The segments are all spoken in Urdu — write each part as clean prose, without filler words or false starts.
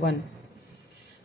1।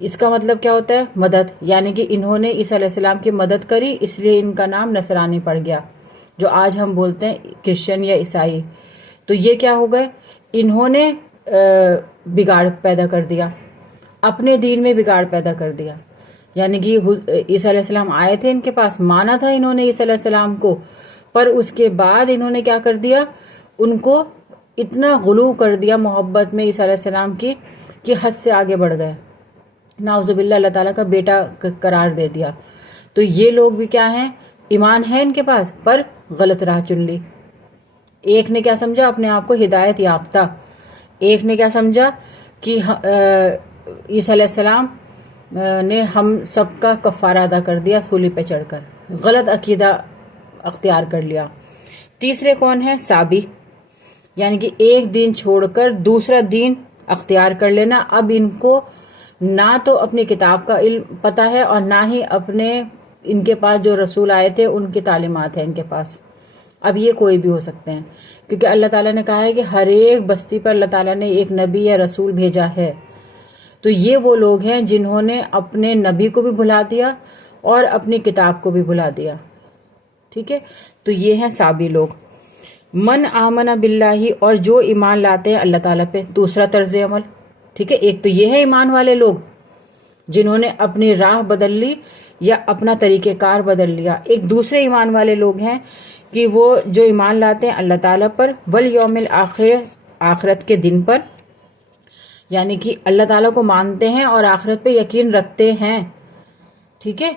اس کا مطلب کیا ہوتا ہے؟ مدد، یعنی کہ انہوں نے عیسیٰ علیہ السلام کی مدد کری، اس لیے ان کا نام نصرانی پڑ گیا، جو آج ہم بولتے ہیں کرسچن یا عیسائی۔ تو یہ کیا ہو گئے؟ انہوں نے بگاڑ پیدا کر دیا، اپنے دین میں بگاڑ پیدا کر دیا، یعنی کہ عیسیٰ علیہ السلام آئے تھے ان کے پاس، مانا تھا انہوں نے عیسیٰ علیہ السلام کو، پر اس کے بعد انہوں نے کیا کر دیا؟ ان کو اتنا غلو کر دیا محبت میں عیسیٰ علیہ السلام کی کہ حد سے آگے بڑھ گئے، نعوذ باللہ اللہ تعالیٰ کا بیٹا قرار دے دیا۔ تو یہ لوگ بھی کیا ہیں؟ ایمان ہے ان کے پاس، پر غلط راہ چن لی۔ ایک نے کیا سمجھا؟ اپنے آپ کو ہدایت یافتہ، ایک نے کیا سمجھا کہ عیسیٰ علیہ السلام نے ہم سب کا کفارہ ادا کر دیا سولی پہ چڑھ کر، غلط عقیدہ اختیار کر لیا۔ تیسرے کون ہیں؟ صابی، یعنی کہ ایک دین چھوڑ کر دوسرا دین اختیار کر لینا۔ اب ان کو نہ تو اپنی کتاب کا علم پتہ ہے اور نہ ہی ان کے پاس جو رسول آئے تھے ان کی تعلیمات ہیں ان کے پاس۔ اب یہ کوئی بھی ہو سکتے ہیں، کیونکہ اللہ تعالیٰ نے کہا ہے کہ ہر ایک بستی پر اللہ تعالیٰ نے ایک نبی یا رسول بھیجا ہے۔ تو یہ وہ لوگ ہیں جنہوں نے اپنے نبی کو بھی بھلا دیا اور اپنی کتاب کو بھی بھلا دیا، ٹھیک ہے؟ تو یہ ہیں صابی لوگ۔ من آمن باللہ، اور جو ایمان لاتے ہیں اللہ تعالیٰ پہ، دوسرا طرز عمل، ٹھیک ہے؟ ایک تو یہ ہے ایمان والے لوگ جنہوں نے اپنی راہ بدل لی یا اپنا طریقہ کار بدل لیا۔ ایک دوسرے ایمان والے لوگ ہیں کہ وہ جو ایمان لاتے ہیں اللہ تعالیٰ پر، والیوم الآخر، آخرت کے دن پر، یعنی کہ اللہ تعالیٰ کو مانتے ہیں اور آخرت پہ یقین رکھتے ہیں، ٹھیک ہے؟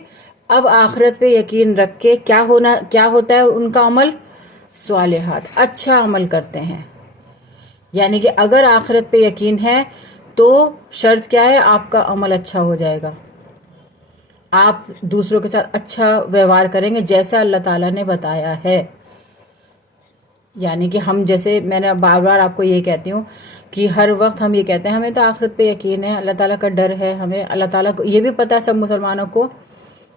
اب آخرت پہ یقین رکھ کے کیا ہوتا ہے ان کا عمل؟ صالحات، اچھا عمل کرتے ہیں۔ یعنی کہ اگر آخرت پہ یقین ہے تو شرط کیا ہے؟ آپ کا عمل اچھا ہو جائے گا، آپ دوسروں کے ساتھ اچھا ویوہار کریں گے جیسا اللہ تعالیٰ نے بتایا ہے۔ یعنی کہ ہم جیسے میں نے بار بار آپ کو یہ کہتی ہوں کہ ہر وقت ہم یہ کہتے ہیں ہمیں تو آخرت پہ یقین ہے، اللہ تعالیٰ کا ڈر ہے، ہمیں اللہ تعالیٰ کو یہ بھی پتہ ہے سب مسلمانوں کو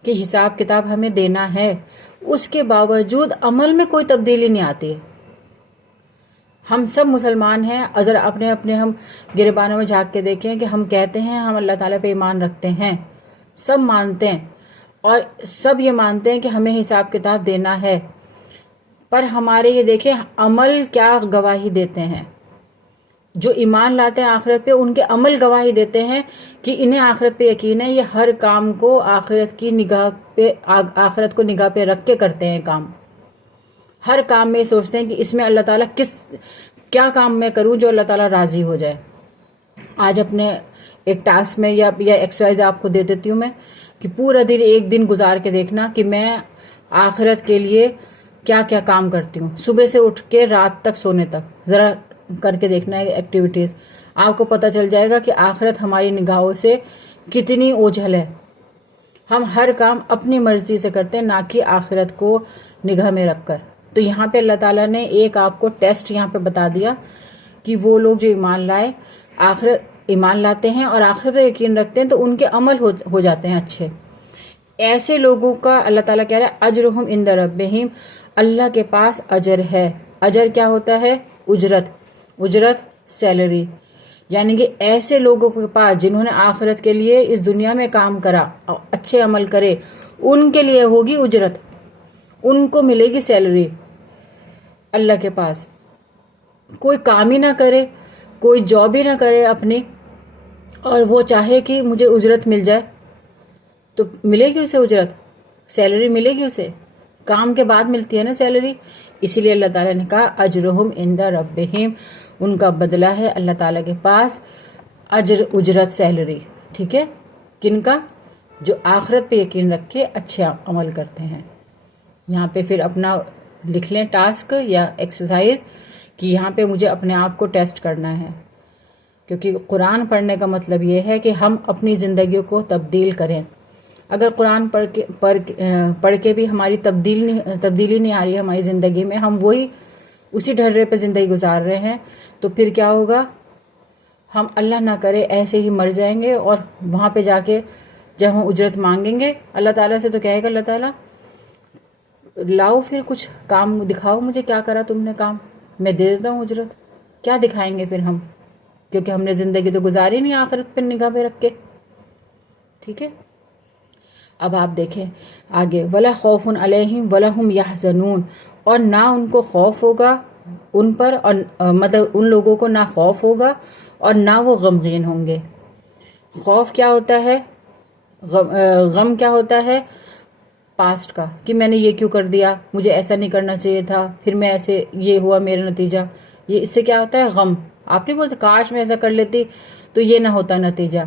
کہ حساب کتاب ہمیں دینا ہے، اس کے باوجود عمل میں کوئی تبدیلی نہیں آتی ہے۔ ہم سب مسلمان ہیں، اگر اپنے ہم گریبانوں میں جھانک کے دیکھیں کہ ہم کہتے ہیں ہم اللہ تعالیٰ پہ ایمان رکھتے ہیں، سب مانتے ہیں اور سب یہ مانتے ہیں کہ ہمیں حساب کتاب دینا ہے، پر ہمارے یہ دیکھیں عمل کیا گواہی دیتے ہیں۔ جو ایمان لاتے ہیں آخرت پہ ان کے عمل گواہی دیتے ہیں کہ انہیں آخرت پہ یقین ہے، یہ ہر کام کو آخرت کو نگاہ پہ رکھ کے کرتے ہیں کام۔ ہر کام میں سوچتے ہیں کہ اس میں اللہ تعالیٰ کیا کام میں کروں جو اللہ تعالیٰ راضی ہو جائے۔ آج اپنے ایک ٹاسک میں یا ایکسرسائز آپ کو دے دیتی ہوں میں کہ پورا دن ایک دن گزار کے دیکھنا کہ میں آخرت کے لیے کیا کیا کام کرتی ہوں، صبح سے اٹھ کے رات تک سونے تک، ذرا کر کے دیکھنا ہے ایکٹیویٹیز، آپ کو پتہ چل جائے گا کہ آخرت ہماری نگاہوں سے کتنی اوجھل ہے۔ ہم ہر کام اپنی مرضی سے کرتے ہیں، نہ کہ آخرت کو نگاہ میں رکھ کر۔ تو یہاں پہ اللہ تعالیٰ نے ایک آپ کو ٹیسٹ یہاں پہ بتا دیا کہ وہ لوگ جو ایمان لاتے ہیں اور آخرت پہ یقین رکھتے ہیں تو ان کے عمل ہو جاتے ہیں اچھے۔ ایسے لوگوں کا اللہ تعالیٰ کہہ رہا ہے اجرہم عند ربہم، اللہ کے پاس اجر ہے۔ اجر کیا ہوتا ہے؟ اجرت سیلری، یعنی کہ ایسے لوگوں کے پاس جنہوں نے آخرت کے لیے اس دنیا میں کام کرا، اچھے عمل کرے، ان کے لیے ہوگی اجرت، ان کو ملے گی سیلری اللہ کے پاس۔ کوئی کام ہی نہ کرے، کوئی جاب ہی نہ کرے اپنی، اور وہ چاہے کہ مجھے اجرت مل جائے، تو ملے گی اسے اجرت، سیلری ملے گی اسے، کام کے بعد ملتی ہے نا سیلری۔ اسی لیے اللہ تعالیٰ نے کہا اجرہم عند ربہم، ان کا بدلہ ہے اللہ تعالیٰ کے پاس، اجرت سیلری، ٹھیک ہے؟ کن کا؟ جو آخرت پہ یقین رکھ کے اچھے عمل کرتے ہیں۔ یہاں پہ پھر اپنا لکھ لیں ٹاسک یا ایکسرسائز کہ یہاں پہ مجھے اپنے آپ کو ٹیسٹ کرنا ہے، کیونکہ قرآن پڑھنے کا مطلب یہ ہے کہ ہم اپنی زندگیوں کو تبدیل کریں۔ اگر قرآن پڑھ کے بھی ہماری تبدیلی نہیں آ رہی ہے ہماری زندگی میں، ہم وہی اسی ڈھرے پہ زندگی گزار رہے ہیں، تو پھر کیا ہوگا؟ ہم اللہ نہ کرے ایسے ہی مر جائیں گے، اور وہاں پہ جا کے جب ہم اجرت مانگیں گے اللہ تعالیٰ سے تو کہے گا اللہ تعالیٰ لاؤ پھر کچھ کام دکھاؤ مجھے، کیا کرا تم نے کام، میں دے دیتا ہوں اجرت۔ کیا دکھائیں گے پھر ہم، کیونکہ ہم نے زندگی تو گزاری نہیں آخرت پہ نگاہ پہ رکھ کے۔ ٹھیک ہے. اب آپ دیکھیں آگے، ولا خوف علیہم ولا ہم یحزنون، اور نہ ان کو خوف ہوگا ان پر، اور مطلب ان لوگوں کو نہ خوف ہوگا اور نہ وہ غمگین ہوں گے. خوف کیا ہوتا ہے، غم کیا ہوتا ہے پاسٹ کا، کہ میں نے یہ کیوں کر دیا، مجھے ایسا نہیں کرنا چاہیے تھا، پھر میں ایسے، یہ ہوا میرا نتیجہ. یہ اس سے کیا ہوتا ہے غم. آپ نہیں بولتے کاش میں ایسا کر لیتی تو یہ نہ ہوتا نتیجہ.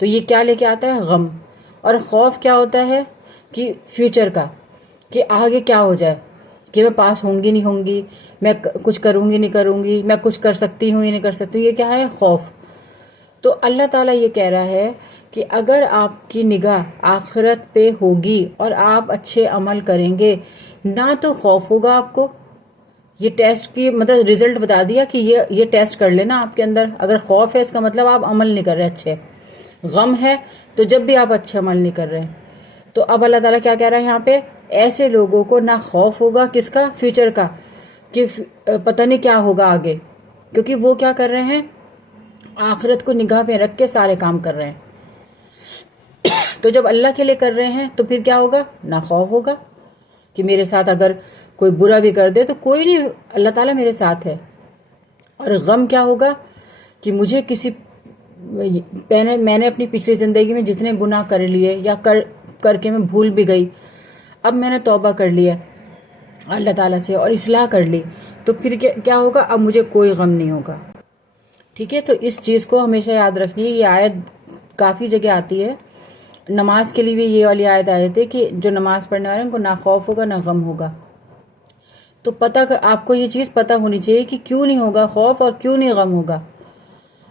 تو یہ کیا لے کے آتا ہے غم. اور خوف کیا ہوتا ہے کہ فیوچر کا، کہ آگے کیا ہو جائے، کہ میں پاس ہوں گی نہیں ہوں گی، میں کچھ کروں گی نہیں کروں گی، میں کچھ کر سکتی ہوں یا نہیں کر سکتی ہوں. یہ کیا ہے خوف. تو اللہ تعالیٰ یہ کہہ رہا ہے کہ اگر آپ کی نگاہ آخرت پہ ہوگی اور آپ اچھے عمل کریں گے، نہ تو خوف ہوگا آپ کو. یہ ٹیسٹ کی مطلب ریزلٹ بتا دیا کہ یہ ٹیسٹ کر لینا آپ کے اندر. اگر خوف ہے اس کا مطلب آپ عمل نہیں کر رہے اچھے. غم ہے تو جب بھی آپ اچھے عمل نہیں کر رہے. تو اب اللہ تعالیٰ کیا کہہ رہا ہے یہاں پہ، ایسے لوگوں کو نہ خوف ہوگا کس کا، فیوچر کا، کہ پتہ نہیں کیا ہوگا آگے، کیونکہ وہ کیا کر رہے ہیں، آخرت کو نگاہ پہ رکھ کے سارے کام کر رہے ہیں. تو جب اللہ کے لیے کر رہے ہیں تو پھر کیا ہوگا، نہ خوف ہوگا کہ میرے ساتھ اگر کوئی برا بھی کر دے تو کوئی نہیں، اللہ تعالیٰ میرے ساتھ ہے. اور غم کیا ہوگا کہ مجھے کسی، میں نے اپنی پچھلی زندگی میں جتنے گناہ کر لیے یا کر کے میں بھول بھی گئی، اب میں نے توبہ کر لیا اللہ تعالیٰ سے اور اصلاح کر لی، تو پھر کیا ہوگا، اب مجھے کوئی غم نہیں ہوگا. ٹھیک ہے. تو اس چیز کو ہمیشہ یاد رکھیے. یہ آیت کافی جگہ آتی ہے. نماز کے لیے بھی یہ والی آیت آئی تھی کہ جو نماز پڑھنے والے ہیں ان کو نہ خوف ہوگا نہ غم ہوگا. تو آپ کو یہ چیز پتہ ہونی چاہیے کہ کیوں نہیں ہوگا خوف اور کیوں نہیں غم ہوگا.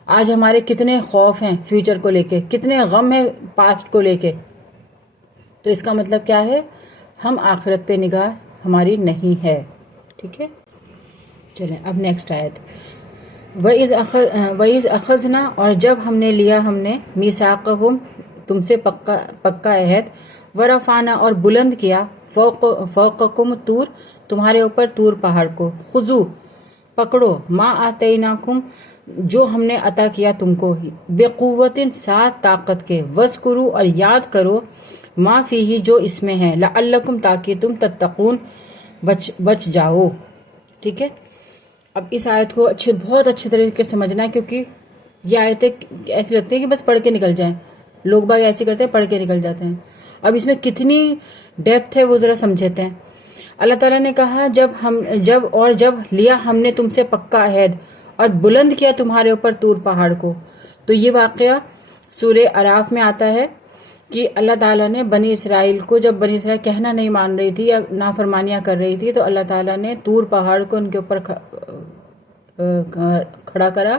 آج ہمارے کتنے خوف ہیں فیوچر کو لے کے، کتنے غم ہیں پاسٹ کو لے کے. تو اس کا مطلب کیا ہے، ہم آخرت پہ نگاہ ہماری نہیں ہے. ٹھیک ہے. چلیں اب نیکسٹ آیت. وَإِذْ أَخَذْنَا، اور جب ہم نے لیا مِيثَاقَكُمْ تم سے پکا عہد، وَرَفَعْنَا اور بلند کیا، فوقکم طور تمہارے اوپر طور پہاڑ کو، خذو پکڑو، ما آتیناکم جو ہم نے عطا کیا تم کو، بقوت ساتھ طاقت کے، وذکروا اور یاد کرو، ما فیہ جو اس میں ہے، لعلکم تاکہ تم تتقون بچ جاؤ. ٹھیک ہے. اب اس آیت کو بہت اچھے طریقے سے سمجھنا ہے، کیونکہ یہ آیتیں ایسی لگتی ہیں کہ بس پڑھ کے نکل جائیں. لوگ باگ ایسے کرتے ہیں، پڑھ کے نکل جاتے ہیں. اب اس میں کتنی ڈیپتھ ہے وہ ذرا سمجھتے ہیں. اللہ تعالیٰ نے کہا جب لیا ہم نے تم سے پکا عہد اور بلند کیا تمہارے اوپر طور پہاڑ کو. تو یہ واقعہ سورہ اعراف میں آتا ہے کہ اللہ تعالیٰ نے بنی اسرائیل کو، جب بنی اسرائیل کہنا نہیں مان رہی تھی یا نافرمانیاں کر رہی تھی، تو اللہ تعالیٰ نے طور پہاڑ کو ان کے اوپر کھڑا کرا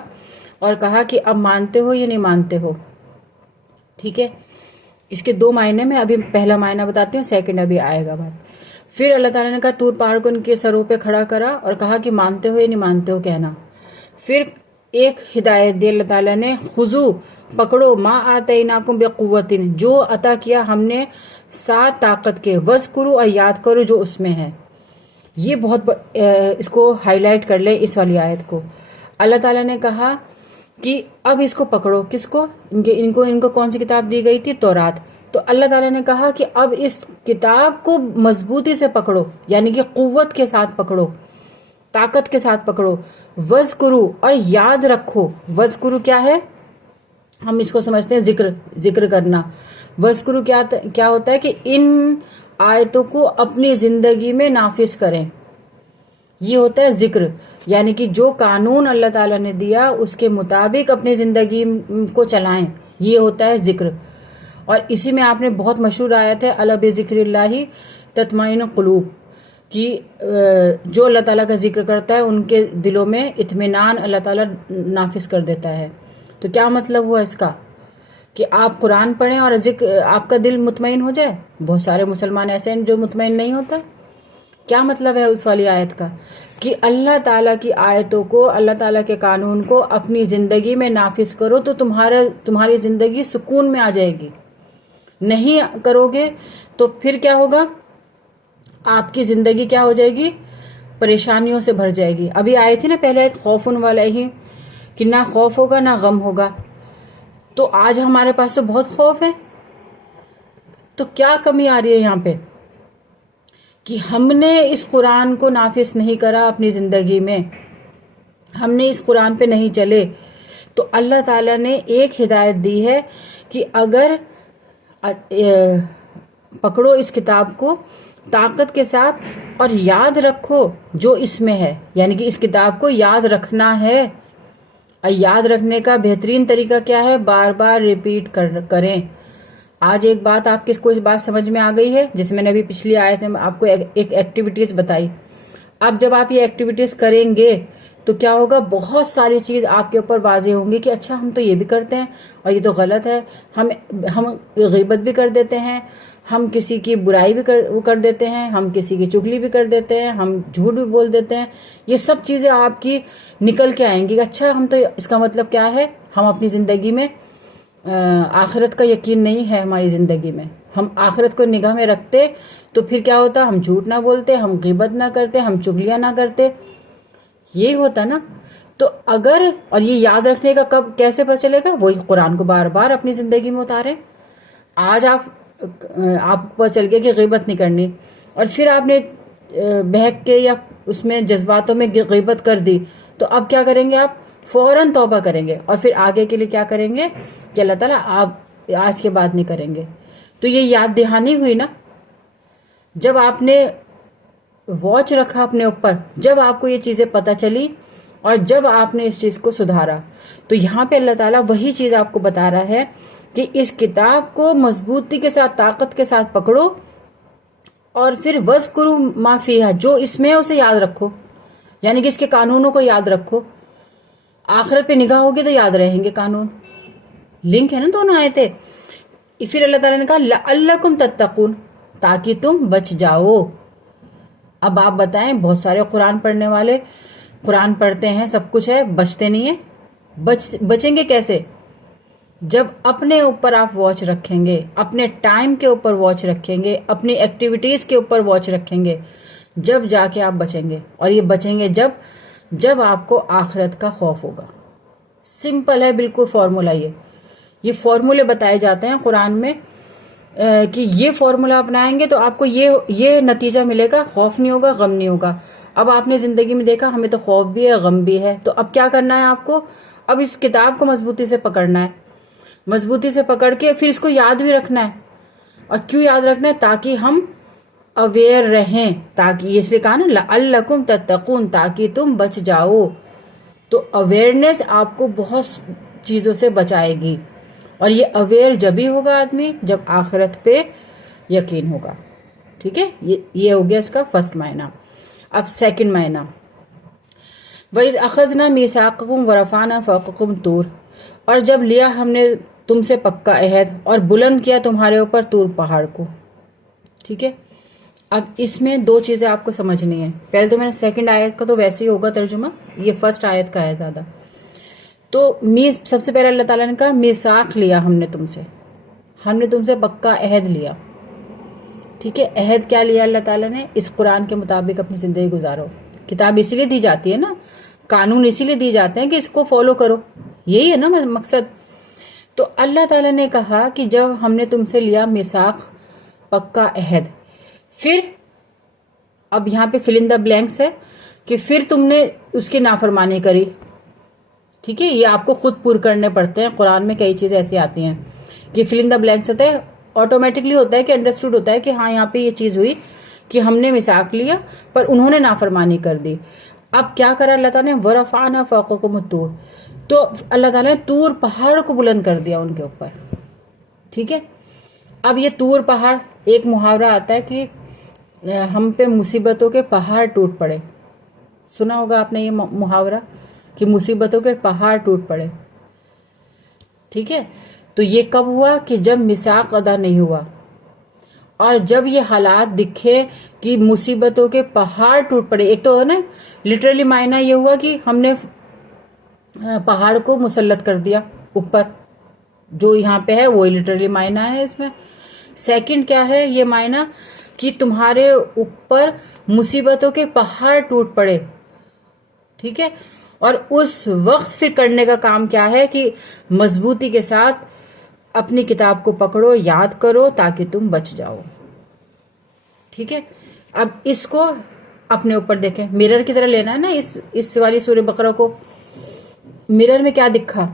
اور کہا کہ اب مانتے ہو یا نہیں مانتے ہو. ٹھیک ہے. اس کے دو معنی میں ابھی پہلا معنی بتاتی ہوں، سیکنڈ ابھی آئے گا بعد. پھر اللہ تعالیٰ نے کہا طور پہاڑ کو ان کے سروں پہ کھڑا کرا اور کہا کہ مانتے ہو یا نہیں مانتے ہو کہنا. پھر ایک ہدایت دی اللہ تعالیٰ نے، خذو پکڑو، ما آتیناکم بقوت جو عطا کیا ہم نے ساتھ طاقت کے، وذکروا اور یاد کرو جو اس میں ہے. یہ بہت اس کو ہائی لائٹ کر لیں اس والی آیت کو. اللہ تعالیٰ نے کہا کہ اب اس کو پکڑو، کس کو، ان کو کون سی کتاب دی گئی تھی، تورات. تو اللہ تعالیٰ نے کہا کہ اب اس کتاب کو مضبوطی سے پکڑو، یعنی کہ قوت کے ساتھ پکڑو، طاقت کے ساتھ پکڑو. وذکروا اور یاد رکھو. وذکروا کیا ہے، ہم اس کو سمجھتے ہیں ذکر کرنا. وذکروا کیا ہوتا ہے کہ ان آیتوں کو اپنی زندگی میں نافذ کریں. یہ ہوتا ہے ذکر، یعنی کہ جو قانون اللہ تعالیٰ نے دیا اس کے مطابق اپنی زندگی کو چلائیں. یہ ہوتا ہے ذکر. اور اسی میں آپ نے بہت مشہور آیت ہے، الا بذکر اللہ تطمئن القلوب، کہ جو اللہ تعالیٰ کا ذکر کرتا ہے ان کے دلوں میں اطمینان اللہ تعالیٰ نافذ کر دیتا ہے. تو کیا مطلب ہوا اس کا، کہ آپ قرآن پڑھیں اور آپ کا دل مطمئن ہو جائے. بہت سارے مسلمان ایسے ہیں جو مطمئن نہیں ہوتا. کیا مطلب ہے اس والی آیت کا، کہ اللہ تعالیٰ کی آیتوں کو، اللہ تعالیٰ کے قانون کو اپنی زندگی میں نافذ کرو تو تمہاری زندگی سکون میں آ جائے گی. نہیں کرو گے تو پھر کیا ہوگا، آپ کی زندگی کیا ہو جائے گی، پریشانیوں سے بھر جائے گی. ابھی آئے تھے نا پہلے آیت، خوف علیہم، کہ نہ خوف ہوگا نہ غم ہوگا. تو آج ہمارے پاس تو بہت خوف ہے، تو کیا کمی آ رہی ہے یہاں پہ کہ ہم نے اس قرآن کو نافذ نہیں کرا اپنی زندگی میں، ہم نے اس قرآن پہ نہیں چلے. تو اللہ تعالیٰ نے ایک ہدایت دی ہے کہ اگر پکڑو اس کتاب کو طاقت کے ساتھ اور یاد رکھو جو اس میں ہے، یعنی کہ اس کتاب کو یاد رکھنا ہے. اور یاد رکھنے کا بہترین طریقہ کیا ہے؟ بار بار ریپیٹ کریں. آج ایک بات آپ کس کو اس بات سمجھ میں آ گئی ہے، جس میں نے ابھی پچھلی آیت میں آپ کو ایک ایکٹیویٹیز بتائی. اب جب آپ یہ ایکٹیویٹیز کریں گے تو کیا ہوگا؟ بہت ساری چیز آپ کے اوپر واضح ہوں گی کہ اچھا ہم تو یہ بھی کرتے ہیں اور یہ تو غلط ہے. ہم غیبت بھی کر دیتے ہیں، ہم کسی کی برائی بھی کر دیتے ہیں، ہم کسی کی چگلی بھی کر دیتے ہیں، ہم جھوٹ بھی بول دیتے ہیں. یہ سب چیزیں آپ کی نکل کے آئیں گی. اچھا ہم تو، اس کا مطلب کیا ہے؟ ہم اپنی زندگی میں آخرت کا یقین نہیں ہے ہماری زندگی میں. ہم آخرت کو نگاہ میں رکھتے تو پھر کیا ہوتا؟ ہم جھوٹ نہ بولتے، ہم غیبت نہ کرتے، ہم چگلیاں نہ کرتے. یہی ہوتا نا. تو اگر، اور یہ یاد رکھنے کا کیسے پتہ چلے گا؟ وہی قرآن کو بار بار اپنی زندگی میں اتارے. آج آپ کو پتہ چل گیا کہ غیبت نہیں کرنی، اور پھر آپ نے بہک کے یا اس میں جذباتوں میں غیبت کر دی، تو اب کیا کریں گے؟ آپ فوراً توبہ کریں گے اور پھر آگے کے لیے کیا کریں گے کہ اللہ تعالیٰ آپ آج کے بعد نہیں کریں گے. تو یہ یاد دہانی ہوئی نا. جب آپ نے واچ رکھا اپنے اوپر، جب آپ کو یہ چیزیں پتہ چلی اور جب آپ نے اس چیز کو سدھارا، تو یہاں پہ اللہ تعالیٰ وہی چیز آپ کو بتا رہا ہے کہ اس کتاب کو مضبوطی کے ساتھ، طاقت کے ساتھ پکڑو اور پھر وَاذْكُرُوا مَا فِيهَا، جو اس میں ہے اسے یاد رکھو، یعنی کہ اس کے قانونوں کو یاد رکھو. آخرت پہ نگاہ ہوگی تو یاد رہیں گے قانون. لنک ہے نا دونوں آیتیں. پھر اللہ تعالیٰ نے کہا لَعَلَّكُمْ تَتَّقُونَ، تاکہ تم بچ جاؤ. اب آپ بتائیں، بہت سارے قرآن پڑھنے والے قرآن پڑھتے ہیں، سب کچھ ہے، بچتے نہیں ہیں. بچیں گے کیسے؟ جب اپنے اوپر آپ واچ رکھیں گے، اپنے ٹائم کے اوپر واچ رکھیں گے، اپنی ایکٹیویٹیز کے اوپر واچ رکھیں گے، جب جا کے آپ بچیں گے. اور یہ بچیں گے جب آپ کو آخرت کا خوف ہوگا. سمپل ہے بالکل فارمولا. یہ فارمولے بتائے جاتے ہیں قرآن میں کہ یہ فارمولا اپنائیں گے تو آپ کو یہ نتیجہ ملے گا، خوف نہیں ہوگا، غم نہیں ہوگا. اب آپ نے زندگی میں دیکھا ہمیں تو خوف بھی ہے، غم بھی ہے، تو اب کیا کرنا ہے آپ کو؟ اب اس کتاب کو مضبوطی سے پکڑنا ہے، مضبوطی سے پکڑ کے پھر اس کو یاد بھی رکھنا ہے. اور کیوں یاد رکھنا ہے؟ تاکہ ہم اویئر رہیں، تاکہ یہ اس لیے کہا نا لَعَلَّكُمْ تَتَّقُونَ، تاکہ تم بچ جاؤ. تو اویئرنیس آپ کو بہت چیزوں سے بچائے گی. اور یہ اویئر جب ہی ہوگا آدمی جب آخرت پہ یقین ہوگا. ٹھیک ہے، یہ ہو گیا اس کا فرسٹ معنی. اب سیکنڈ معنی، وَإِذْ أَخَذْنَا مِيثَاقَكُمْ وَرَفَعْنَا فَوْقَكُمُ الطُّورَ، اور جب لیا ہم نے تم سے پکا عہد اور بلند کیا تمہارے اوپر طور پہاڑ کو. ٹھیک ہے. اب اس میں دو چیزیں آپ کو سمجھنی ہیں. پہلے تو میں نے سیکنڈ آیت کا تو ویسے ہی ہوگا ترجمہ، یہ فرسٹ آیت کا ہے زیادہ. تو سب سے پہلے اللہ تعالیٰ نے کہا میثاق لیا ہم نے تم سے پکا عہد لیا. ٹھیک ہے. عہد کیا لیا اللہ تعالیٰ نے؟ اس قرآن کے مطابق اپنی زندگی گزارو. کتاب اسی لیے دی جاتی ہے نا، قانون اسی لیے دی جاتے ہیں کہ اس کو فالو کرو. یہی ہے نا مقصد. تو اللہ تعالیٰ نے کہا کہ جب ہم نے تم سے لیا میثاق، پکا عہد، پھر اب یہاں پہ فل ان دا بلینکس ہے کہ پھر تم نے اس کی نافرمانی کری. ٹھیک ہے. یہ آپ کو خود پور کرنے پڑتے ہیں. قرآن میں کئی چیزیں ایسی آتی ہیں کہ فل ان دا بلینکس ہوتا ہے، آٹومیٹکلی ہوتا ہے کہ انڈرسٹوڈ ہوتا ہے کہ ہاں یہاں پہ یہ چیز ہوئی کہ ہم نے میثاق لیا پر انہوں نے نافرمانی کر دی. اب کیا کرا اللہ تعالیٰ نے؟ وَرَفَعْنَا فَوْقَكُمُ الطُّورَ، تو اللہ تعالیٰ نے طور پہاڑ کو بلند کر دیا ان کے اوپر. ٹھیک ہے. اب یہ طور پہاڑ، ایک محاورہ آتا ہے کہ ہم پہ مصیبتوں کے پہاڑ ٹوٹ پڑے. سنا ہوگا آپ نے یہ محاورہ کہ مصیبتوں کے پہاڑ ٹوٹ پڑے. ٹھیک ہے. تو یہ کب ہوا؟ کہ جب میثاق ادا نہیں ہوا اور جب یہ حالات دکھے کہ مصیبتوں کے پہاڑ ٹوٹ پڑے. ایک تو ہے نا لٹرلی معنی یہ ہوا کہ ہم نے پہاڑ کو مسلط کر دیا اوپر، جو یہاں پہ ہے وہی لٹرلی معنی ہے اس میں. سیکنڈ کیا ہے یہ معنی؟ کہ تمہارے اوپر مصیبتوں کے پہاڑ ٹوٹ پڑے. ٹھیک ہے. اور اس وقت پھر کرنے کا کام کیا ہے کہ مضبوطی کے ساتھ اپنی کتاب کو پکڑو، یاد کرو تاکہ تم بچ جاؤ. ٹھیک ہے. اب اس کو اپنے اوپر دیکھیں، مرر کی طرح لینا ہے نا اس والی سورہ بقرہ کو. مرر میں کیا دکھا؟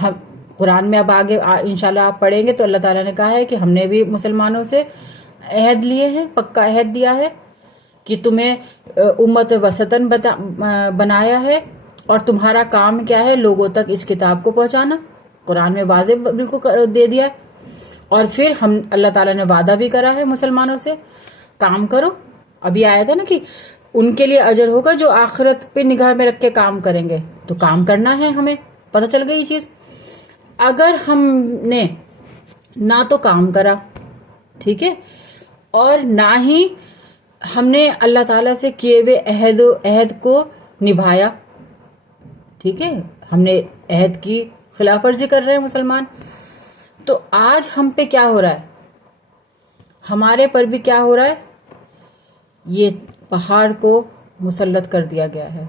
ہم قرآن میں اب آگے انشاءاللہ آپ پڑھیں گے تو اللہ تعالیٰ نے کہا ہے کہ ہم نے بھی مسلمانوں سے عہد لیے ہیں، پکا عہد دیا ہے کہ تمہیں امت وسطن بنایا ہے، اور تمہارا کام کیا ہے؟ لوگوں تک اس کتاب کو پہنچانا. قرآن میں واضح بالکل دے دیا. اور پھر ہم اللہ تعالیٰ نے وعدہ بھی کرا ہے مسلمانوں سے، کام کرو. ابھی آیا تھا نا کہ ان کے لیے اجر ہوگا جو آخرت پہ نگاہ میں رکھ کے کام کریں گے. تو کام کرنا ہے، ہمیں پتہ چل گئی یہ چیز. اگر ہم نے نہ تو کام کرا، ٹھیک ہے، اور نہ ہی ہم نے اللہ تعالیٰ سے کیے ہوئے عہد کو نبھایا، ٹھیک ہے، ہم نے عہد کی خلاف ورزی کر رہے ہیں مسلمان، تو آج ہم پہ کیا ہو رہا ہے؟ ہمارے پر بھی کیا ہو رہا ہے؟ یہ پہاڑ کو مسلط کر دیا گیا ہے.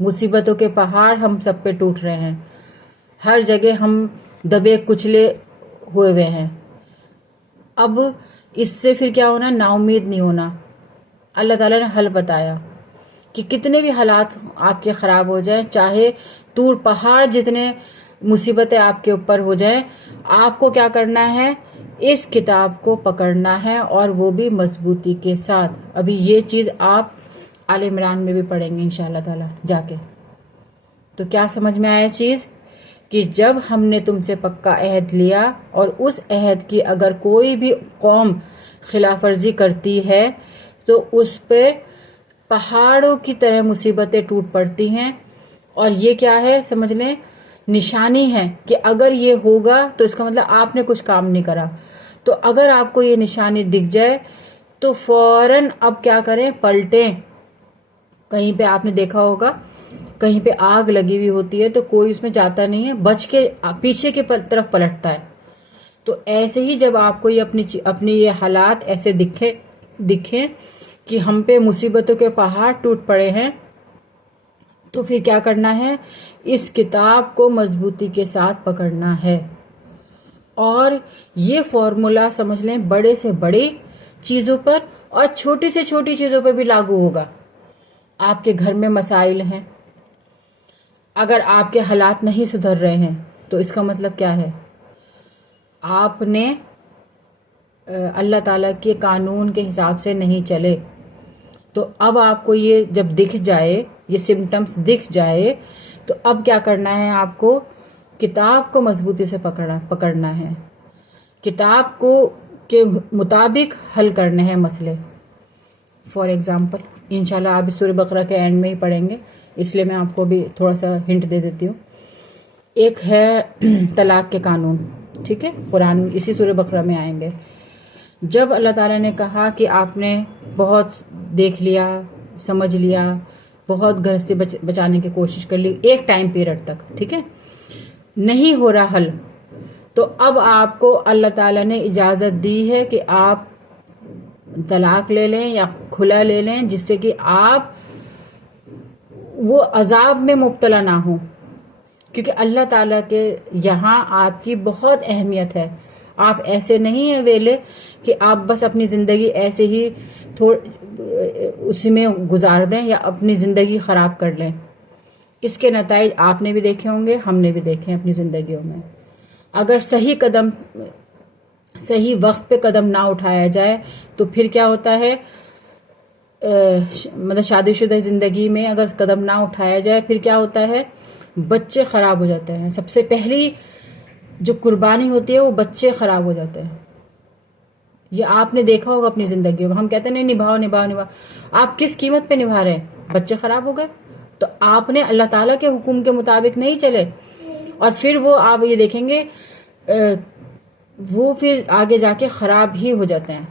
مصیبتوں کے پہاڑ ہم سب پہ ٹوٹ رہے ہیں. ہر جگہ ہم دبے کچلے ہوئے ہوئے ہیں. اب اس سے پھر کیا ہونا؟ نا امید نہیں ہونا. اللہ تعالیٰ نے حل بتایا کہ کتنے بھی حالات آپ کے خراب ہو جائیں، چاہے طور پہاڑ جتنے مصیبتیں آپ کے اوپر ہو جائیں، آپ کو کیا کرنا ہے؟ اس کتاب کو پکڑنا ہے، اور وہ بھی مضبوطی کے ساتھ. ابھی یہ چیز آپ آل عمران میں بھی پڑھیں گے انشاءاللہ تعالیٰ جا کے. تو کیا سمجھ میں آیا چیز؟ کہ جب ہم نے تم سے پکا عہد لیا، اور اس عہد کی اگر کوئی بھی قوم خلاف ورزی کرتی ہے تو اس پہ پہاڑوں کی طرح مصیبتیں ٹوٹ پڑتی ہیں. اور یہ کیا ہے؟ سمجھ لیں نشانی ہے کہ اگر یہ ہوگا تو اس کا مطلب آپ نے کچھ کام نہیں کرا. تو اگر آپ کو یہ نشانی دکھ جائے تو فوراً اب کیا کریں؟ پلٹیں. کہیں پہ آپ نے دیکھا ہوگا کہیں پہ آگ لگی ہوئی ہوتی ہے تو کوئی اس میں جاتا نہیں ہے، بچ کے پیچھے کی طرف پلٹتا ہے. تو ایسے ہی جب آپ کو یہ اپنی یہ حالات ایسے دکھیں کہ ہم پہ مصیبتوں کے پہاڑ ٹوٹ پڑے ہیں، تو پھر کیا کرنا ہے؟ اس کتاب کو مضبوطی کے ساتھ پکڑنا ہے. اور یہ فارمولا سمجھ لیں بڑے سے بڑی چیزوں پر اور چھوٹی سے چھوٹی چیزوں پہ بھی لاگو ہوگا. آپ کے گھر میں مسائل ہیں، اگر آپ کے حالات نہیں سدھر رہے ہیں تو اس کا مطلب کیا ہے؟ آپ نے اللہ تعالیٰ کے قانون کے حساب سے نہیں چلے. تو اب آپ کو یہ جب دکھ جائے، یہ سمٹمز دکھ جائے، تو اب کیا کرنا ہے؟ آپ کو کتاب کو مضبوطی سے پکڑنا ہے. کتاب کو کے مطابق حل کرنے ہیں مسئلے. فار ایگزامپل انشاءاللہ آپ اس سورہ بقرہ کے اینڈ میں ہی پڑھیں گے، اس لیے میں آپ کو بھی تھوڑا سا ہنٹ دے دیتی ہوں. ایک ہے طلاق کے قانون، ٹھیک ہے، قرآن اسی سورہ بقرہ میں آئیں گے. جب اللہ تعالیٰ نے کہا کہ آپ نے بہت دیکھ لیا، سمجھ لیا، بہت گھر سے بچانے کی کوشش کر لی ایک ٹائم پیریڈ تک، ٹھیک ہے، نہیں ہو رہا حل، تو اب آپ کو اللہ تعالیٰ نے اجازت دی ہے کہ آپ طلاق لے لیں یا کھلا لے لیں، جس سے کہ آپ وہ عذاب میں مبتلا نہ ہوں. کیونکہ اللہ تعالیٰ کے یہاں آپ کی بہت اہمیت ہے. آپ ایسے نہیں ہیں ویلے کہ آپ بس اپنی زندگی ایسے ہی اسی میں گزار دیں یا اپنی زندگی خراب کر لیں. اس کے نتائج آپ نے بھی دیکھے ہوں گے، ہم نے بھی دیکھے ہیں اپنی زندگیوں میں. اگر صحیح وقت پہ قدم نہ اٹھایا جائے تو پھر کیا ہوتا ہے؟ مطلب شادی شدہ زندگی میں اگر قدم نہ اٹھایا جائے پھر کیا ہوتا ہے؟ بچے خراب ہو جاتے ہیں. سب سے پہلی جو قربانی ہوتی ہے وہ بچے خراب ہو جاتے ہیں. یہ آپ نے دیکھا ہوگا اپنی زندگیوں میں. ہم کہتے ہیں نہیں نبھاؤ. آپ کس قیمت پہ نبھا رہے ہیں؟ بچے خراب ہو گئے تو آپ نے اللہ تعالیٰ کے حکم کے مطابق نہیں چلے، اور پھر وہ آپ یہ دیکھیں گے وہ پھر آگے جا کے خراب ہی ہو جاتے ہیں.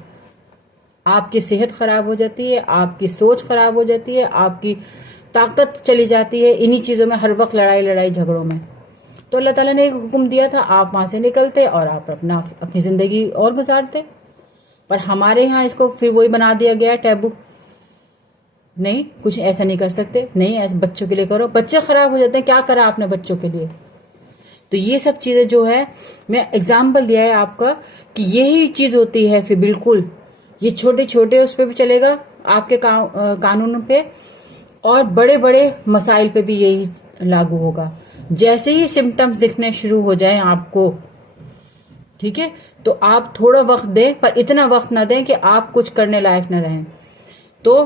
آپ کی صحت خراب ہو جاتی ہے، آپ کی سوچ خراب ہو جاتی ہے، آپ کی طاقت چلی جاتی ہے انہی چیزوں میں، ہر وقت لڑائی جھگڑوں میں. تو اللہ تعالیٰ نے ایک حکم دیا تھا، آپ وہاں سے نکلتے اور آپ اپنی زندگی اور گزارتے. پر ہمارے ہاں اس کو پھر وہی بنا دیا گیا ٹیبو. نہیں، کچھ ایسا نہیں کر سکتے، نہیں ایسے بچوں کے لیے کرو. بچے خراب ہو جاتے ہیں. کیا کرا آپ نے بچوں کے لیے؟ تو یہ سب چیزیں جو ہے میں اگزامپل دیا ہے آپ کا کہ یہی چیز ہوتی ہے پھر بالکل یہ چھوٹے چھوٹے اس پہ بھی چلے گا آپ کے قانون پہ اور بڑے بڑے مسائل پہ بھی یہی لاگو ہوگا. جیسے ہی سمٹمز دکھنے شروع ہو جائیں آپ کو, ٹھیک ہے, تو آپ تھوڑا وقت دیں پر اتنا وقت نہ دیں کہ آپ کچھ کرنے لائق نہ رہیں. تو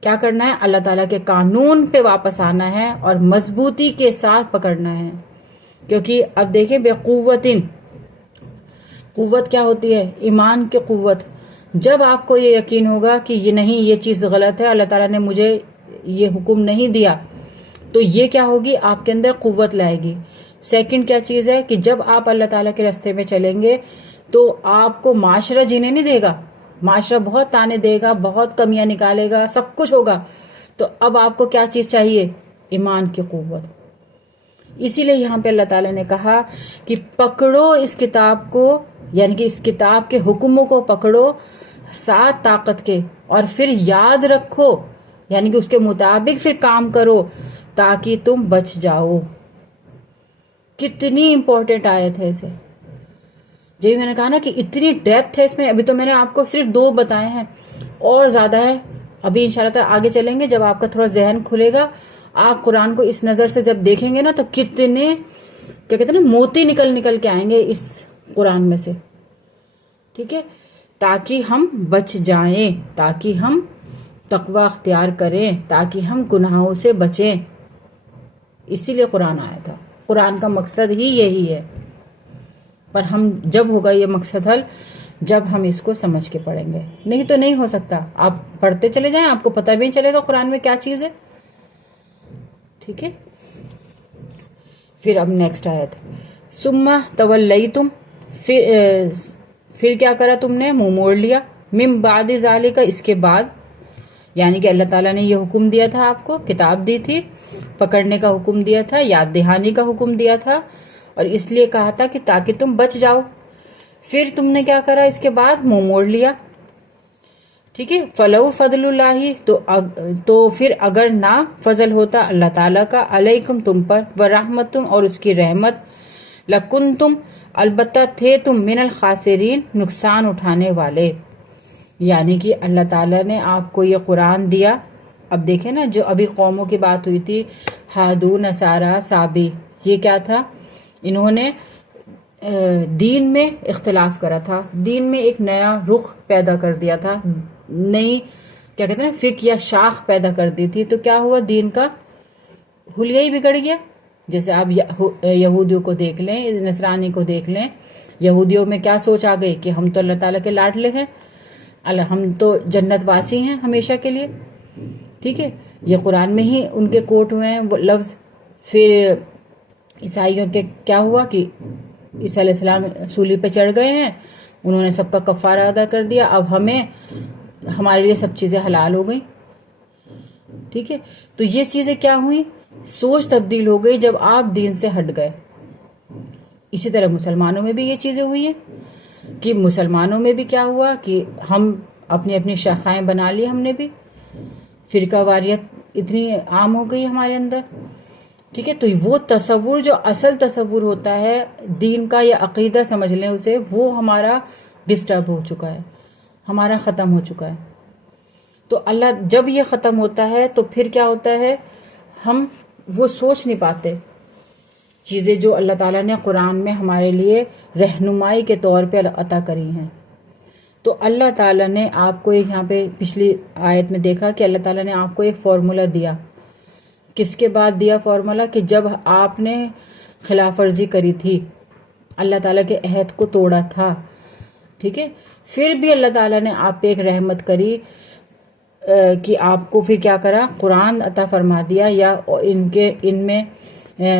کیا کرنا ہے, اللہ تعالیٰ کے قانون پہ واپس آنا ہے اور مضبوطی کے ساتھ پکڑنا ہے. کیونکہ اب دیکھیں بے قوتن, قوت کیا ہوتی ہے؟ ایمان کی قوت. جب آپ کو یہ یقین ہوگا کہ یہ نہیں, یہ چیز غلط ہے, اللہ تعالیٰ نے مجھے یہ حکم نہیں دیا, تو یہ کیا ہوگی, آپ کے اندر قوت لائے گی. سیکنڈ کیا چیز ہے کہ جب آپ اللہ تعالیٰ کے راستے میں چلیں گے تو آپ کو معاشرہ جینے نہیں دے گا, معاشرہ بہت تانے دے گا, بہت کمیاں نکالے گا, سب کچھ ہوگا. تو اب آپ کو کیا چیز چاہیے؟ ایمان کی قوت. اسی لیے یہاں پہ اللہ تعالیٰ نے کہا کہ پکڑو اس کتاب کو, یعنی کہ اس کتاب کے حکموں کو پکڑو ساتھ طاقت کے, اور پھر یاد رکھو, یعنی کہ اس کے مطابق پھر کام کرو تاکہ تم بچ جاؤ. کتنی امپورٹنٹ آیت ہے اسے. جب میں نے کہا نا کہ اتنی ڈیپتھ ہے اس میں, ابھی تو میں نے آپ کو صرف 2 بتائے ہیں, اور زیادہ ہے. ابھی انشاءاللہ تعالیٰ آگے چلیں گے, جب آپ کا تھوڑا ذہن کھلے گا, آپ قرآن کو اس نظر سے جب دیکھیں گے نا, تو کتنے کیا کہتے ہیں نا, موتی نکل کے آئیں گے اس قرآن میں سے. ٹھیک ہے, تاکہ ہم بچ جائیں, تاکہ ہم تقوی اختیار کریں, تاکہ ہم گناہوں سے بچیں. اسی لیے قرآن آیا تھا. قرآن کا مقصد ہی یہی ہے. پر ہم جب ہوگا یہ مقصد حل جب ہم اس کو سمجھ کے پڑھیں گے, نہیں تو نہیں ہو سکتا. آپ پڑھتے چلے جائیں, آپ کو پتہ بھی نہیں چلے گا قرآن میں کیا چیز ہے. ٹھیک ہے, پھر اب نیکسٹ آیت, ثم تولیتم, پھر کیا کرا تم نے؟ منہ موڑ لیا. من بعد ذالک, اس کے بعد, یعنی کہ اللہ تعالیٰ نے یہ حکم دیا تھا, آپ کو کتاب دی تھی, پکڑنے کا حکم دیا تھا, یاد دہانی کا حکم دیا تھا, اور اس لیے کہا تھا کہ تاکہ تم بچ جاؤ. پھر تم نے کیا کرا اس کے بعد؟ منہ موڑ لیا. ٹھیک ہے, فلو فضل اللہ, تو پھر اگر نہ فضل ہوتا اللہ تعالیٰ کا, علیکم تم پر, ورحمتم, اور اس کی رحمت, لکنتم, البتہ تھے تم, من الخاسرین, نقصان اٹھانے والے. یعنی کہ اللہ تعالیٰ نے آپ کو یہ قرآن دیا. اب دیکھیں نا, جو ابھی قوموں کی بات ہوئی تھی, ہادو, نصارہ, صابی, یہ کیا تھا؟ انہوں نے دین میں اختلاف کرا تھا, دین میں ایک نیا رخ پیدا کر دیا تھا, نئی کیا کہتے ہیں نا فقہ یا شاخ پیدا کر دی تھی. تو کیا ہوا؟ دین کا حلیہ ہی بگڑ گیا. جیسے آپ یہودیوں کو دیکھ لیں, نصرانی کو دیکھ لیں. یہودیوں میں کیا سوچ آ گئی کہ ہم تو اللہ تعالیٰ کے لاڈلے ہیں, ہم تو جنت واسی ہیں ہمیشہ کے لیے. ٹھیک ہے, یہ قرآن میں ہی ان کے کوٹ ہوئے ہیں وہ لفظ. پھر عیسائیوں کے کیا ہوا کہ عیسیٰ علیہ السلام سولی پہ چڑھ گئے ہیں, انہوں نے سب کا کفارہ ادا کر دیا, اب ہمارے لیے سب چیزیں حلال ہو گئیں. ٹھیک ہے, تو یہ چیزیں کیا ہوئیں؟ سوچ تبدیل ہو گئی جب آپ دین سے ہٹ گئے. اسی طرح مسلمانوں میں بھی یہ چیزیں ہوئی ہیں کہ مسلمانوں میں بھی کیا ہوا کہ ہم اپنی اپنی شاخائیں بنا لی, ہم نے بھی فرقہ واریت اتنی عام ہو گئی ہمارے اندر. ٹھیک ہے, تو وہ تصور جو اصل تصور ہوتا ہے دین کا یا عقیدہ سمجھ لیں اسے, وہ ہمارا ڈسٹرب ہو چکا ہے, ہمارا ختم ہو چکا ہے. تو اللہ جب یہ ختم ہوتا ہے تو پھر کیا ہوتا ہے, ہم وہ سوچ نہیں پاتے چیزیں جو اللہ تعالیٰ نے قرآن میں ہمارے لیے رہنمائی کے طور پہ عطا کری ہیں. تو اللہ تعالیٰ نے آپ کو یہاں پہ پچھلی آیت میں دیکھا کہ اللہ تعالیٰ نے آپ کو ایک فارمولا دیا. کس کے بعد دیا فارمولا؟ کہ جب آپ نے خلاف ورزی کری تھی, اللہ تعالیٰ کے عہد کو توڑا تھا. ٹھیک ہے, پھر بھی اللہ تعالیٰ نے آپ پہ ایک رحمت کری کہ آپ کو پھر کیا کرا؟ قرآن عطا فرما دیا, یا ان میں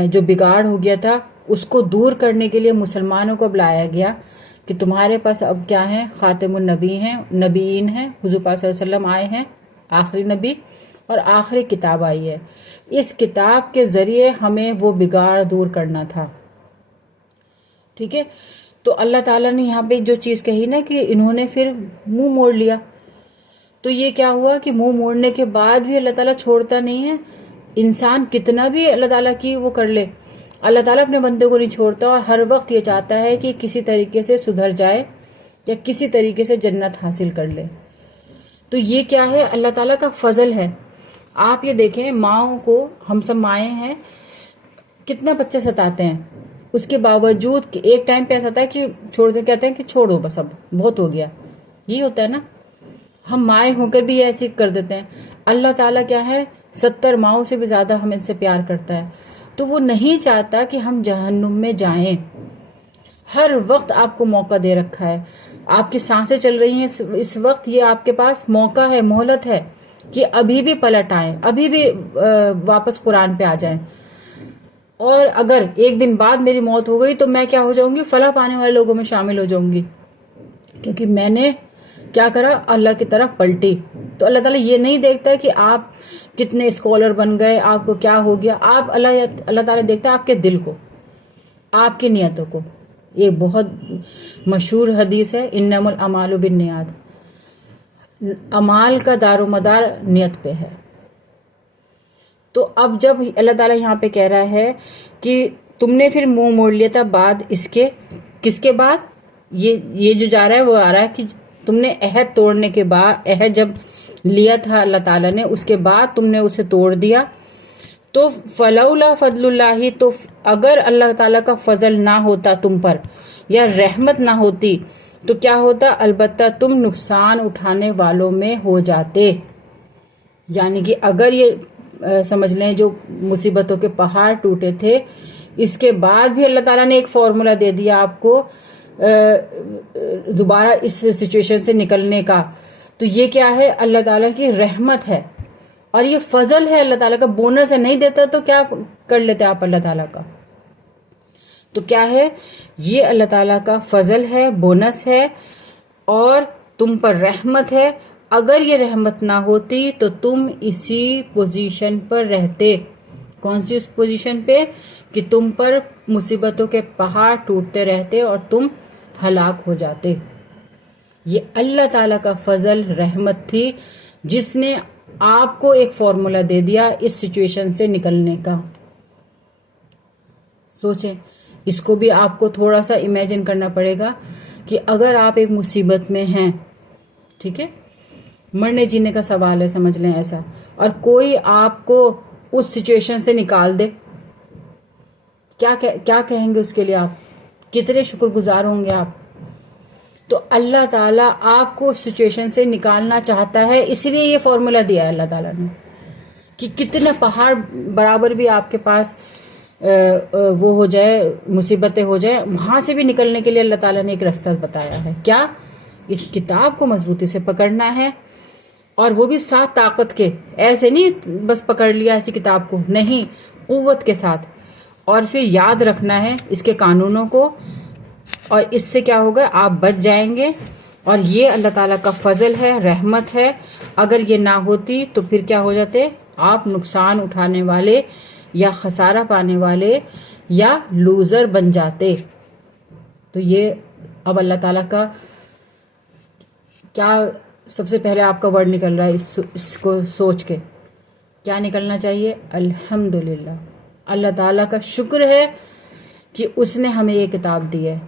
جو بگاڑ ہو گیا تھا اس کو دور کرنے کے لیے مسلمانوں کو بلایا گیا کہ تمہارے پاس اب کیا ہے؟ خاتم النبی ہیں, نبیین ہیں, حضور پاک صلی اللہ علیہ وسلم آئے ہیں, آخری نبی, اور آخری کتاب آئی ہے. اس کتاب کے ذریعے ہمیں وہ بگاڑ دور کرنا تھا. ٹھیک ہے, تو اللہ تعالیٰ نے یہاں پہ جو چیز کہی نا کہ انہوں نے پھر منہ موڑ لیا, تو یہ کیا ہوا کہ منہ موڑنے کے بعد بھی اللہ تعالیٰ چھوڑتا نہیں ہے. انسان کتنا بھی اللہ تعالیٰ کی وہ کر لے, اللہ تعالیٰ اپنے بندے کو نہیں چھوڑتا اور ہر وقت یہ چاہتا ہے کہ کسی طریقے سے سدھر جائے یا کسی طریقے سے جنت حاصل کر لے. تو یہ کیا ہے؟ اللہ تعالیٰ کا فضل ہے. آپ یہ دیکھیں ماؤں کو، ہم سب مائیں ہیں، کتنا بچے ستاتے ہیں، اس کے باوجود ایک ٹائم پہ ایسا ہوتا ہے کہ چھوڑ دیں، کہتے ہیں کہ چھوڑ دو بس اب بہت ہو گیا. یہی ہوتا ہے نا، ہم مائیں ہو کر بھی ایسے کر دیتے ہیں. اللہ تعالیٰ کیا ہے، 70 ماؤں سے بھی زیادہ ہم ان سے پیار کرتا ہے. تو وہ نہیں چاہتا کہ ہم جہنم میں جائیں. ہر وقت آپ کو موقع دے رکھا ہے. آپ کی سانسیں چل رہی ہیں اس وقت، یہ آپ کے پاس موقع ہے، مہلت ہے کہ ابھی بھی پلٹ آئیں، ابھی بھی واپس قرآن پہ آ جائیں. اور اگر ایک دن بعد میری موت ہو گئی تو میں کیا ہو جاؤں گی؟ فلاح پانے والے لوگوں میں شامل ہو جاؤں گی، کیونکہ میں نے کیا کرا؟ اللہ کی طرف پلٹی. تو اللہ تعالیٰ یہ نہیں دیکھتا کہ آپ کتنے اسکالر بن گئے، آپ کو کیا ہو گیا. آپ اللہ تعالیٰ دیکھتا ہے آپ کے دل کو، آپ کی نیتوں کو. یہ بہت مشہور حدیث ہے، انما الاعمال بالنیات. اعمال کا دار و مدار نیت پہ ہے. تو اب جب اللہ تعالیٰ یہاں پہ کہہ رہا ہے کہ تم نے پھر منہ موڑ لیا تھا بعد اس کے، کس کے بعد؟ یہ جو جا رہا ہے وہ آ رہا ہے کہ تم نے عہد توڑنے کے بعد، عہد جب لیا تھا اللہ تعالیٰ نے، اس کے بعد تم نے اسے توڑ دیا. تو فلولا فضل اللہ، تو اگر اللہ تعالیٰ کا فضل نہ ہوتا تم پر یا رحمت نہ ہوتی تو کیا ہوتا؟ البتہ تم نقصان اٹھانے والوں میں ہو جاتے. یعنی کہ اگر یہ سمجھ لیں جو مصیبتوں کے پہاڑ ٹوٹے تھے، اس کے بعد بھی اللہ تعالیٰ نے ایک فارمولا دے دیا آپ کو دوبارہ اس سچویشن سے نکلنے کا. تو یہ کیا ہے؟ اللہ تعالیٰ کی رحمت ہے اور یہ فضل ہے اللہ تعالیٰ کا. بونس ہے، نہیں دیتا تو کیا کر لیتے آپ اللہ تعالیٰ کا؟ تو کیا ہے؟ یہ اللہ تعالیٰ کا فضل ہے، بونس ہے اور تم پر رحمت ہے. اگر یہ رحمت نہ ہوتی تو تم اسی پوزیشن پر رہتے. کون سی اس پوزیشن پہ؟ کہ تم پر مصیبتوں کے پہاڑ ٹوٹتے رہتے اور تم ہلاک ہو جاتے. یہ اللہ تعالیٰ کا فضل، رحمت تھی جس نے آپ کو ایک فارمولا دے دیا اس سچویشن سے نکلنے کا. سوچیں، اس کو بھی آپ کو تھوڑا سا امیجن کرنا پڑے گا کہ اگر آپ ایک مصیبت میں ہیں، ٹھیک ہے، مرنے جینے کا سوال ہے، سمجھ لیں ایسا، اور کوئی آپ کو اس سچویشن سے نکال دے، کیا کہیں گے اس کے لیے؟ آپ کتنے شکر گزار ہوں گے آپ. تو اللہ تعالیٰ آپ کو اس سچویشن سے نکالنا چاہتا ہے، اس لیے یہ فارمولا دیا ہے اللہ تعالیٰ نے کہ کتنے پہاڑ برابر بھی آپ کے پاس وہ ہو جائے، مصیبتیں ہو جائیں، وہاں سے بھی نکلنے کے لیے اللہ تعالیٰ نے ایک راستہ بتایا ہے. کیا؟ اس کتاب کو مضبوطی سے پکڑنا ہے، اور وہ بھی ساتھ طاقت کے. ایسے نہیں بس پکڑ لیا ایسی کتاب کو، نہیں، قوت کے ساتھ. اور پھر یاد رکھنا ہے اس کے قانونوں کو، اور اس سے کیا ہوگا؟ آپ بچ جائیں گے. اور یہ اللہ تعالیٰ کا فضل ہے، رحمت ہے. اگر یہ نہ ہوتی تو پھر کیا ہو جاتے؟ آپ نقصان اٹھانے والے یا خسارہ پانے والے یا لوزر بن جاتے. تو یہ اب اللہ تعالیٰ کا کیا سب سے پہلے آپ کا ورڈ نکل رہا ہے اس کو سوچ کے کیا نکلنا چاہیے؟ الحمدللہ. اللہ تعالیٰ کا شکر ہے کہ اس نے ہمیں یہ کتاب دی ہے.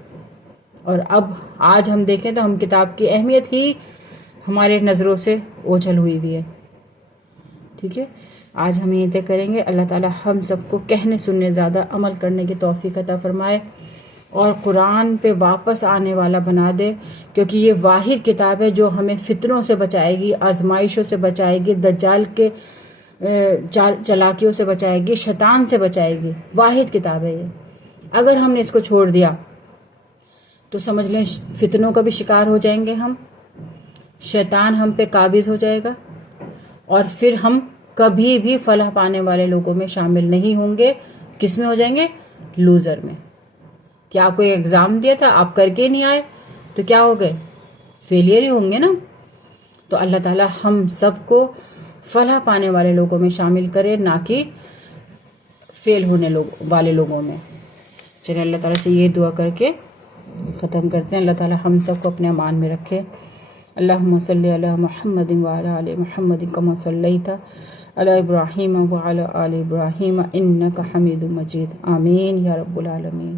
اور اب آج ہم دیکھیں تو ہم کتاب کی اہمیت ہی ہمارے نظروں سے اوجھل ہوئی ہوئی ہے. ٹھیک ہے، آج ہم یہ طے کریں گے. اللہ تعالیٰ ہم سب کو کہنے سننے زیادہ عمل کرنے کی توفیق عطا فرمائے اور قرآن پہ واپس آنے والا بنا دے، کیونکہ یہ واحد کتاب ہے جو ہمیں فتنوں سے بچائے گی، آزمائشوں سے بچائے گی، دجال کے چلاکیوں سے بچائے گی، شیطان سے بچائے گی. واحد کتاب ہے یہ. اگر ہم نے اس کو چھوڑ دیا تو سمجھ لیں فتنوں کا بھی شکار ہو جائیں گے ہم، شیطان ہم پہ قابض ہو جائے گا، اور پھر ہم کبھی بھی فلاح پانے والے لوگوں میں شامل نہیں ہوں گے. کس میں ہو جائیں گے؟ لوزر میں. کہ آپ کو ایک ایگزام دیا تھا، آپ کر کے نہیں آئے تو کیا ہو گئے؟ فیلئر ہی ہوں گے نا. تو اللہ تعالیٰ ہم سب کو فلاح پانے والے لوگوں میں شامل کرے، نہ کہ فیل ہونے والے لوگوں میں. چلیں اللہ تعالیٰ سے یہ دعا کر کے ختم کرتے ہیں. اللہ تعالیٰ ہم سب کو اپنے امان میں رکھے. اللہم صلی علی محمد وعلی آل محمد کما صلیت علی ابراہیم وعلی آل ابراہیم انک حمید مجید، آمین یا رب العالمین۔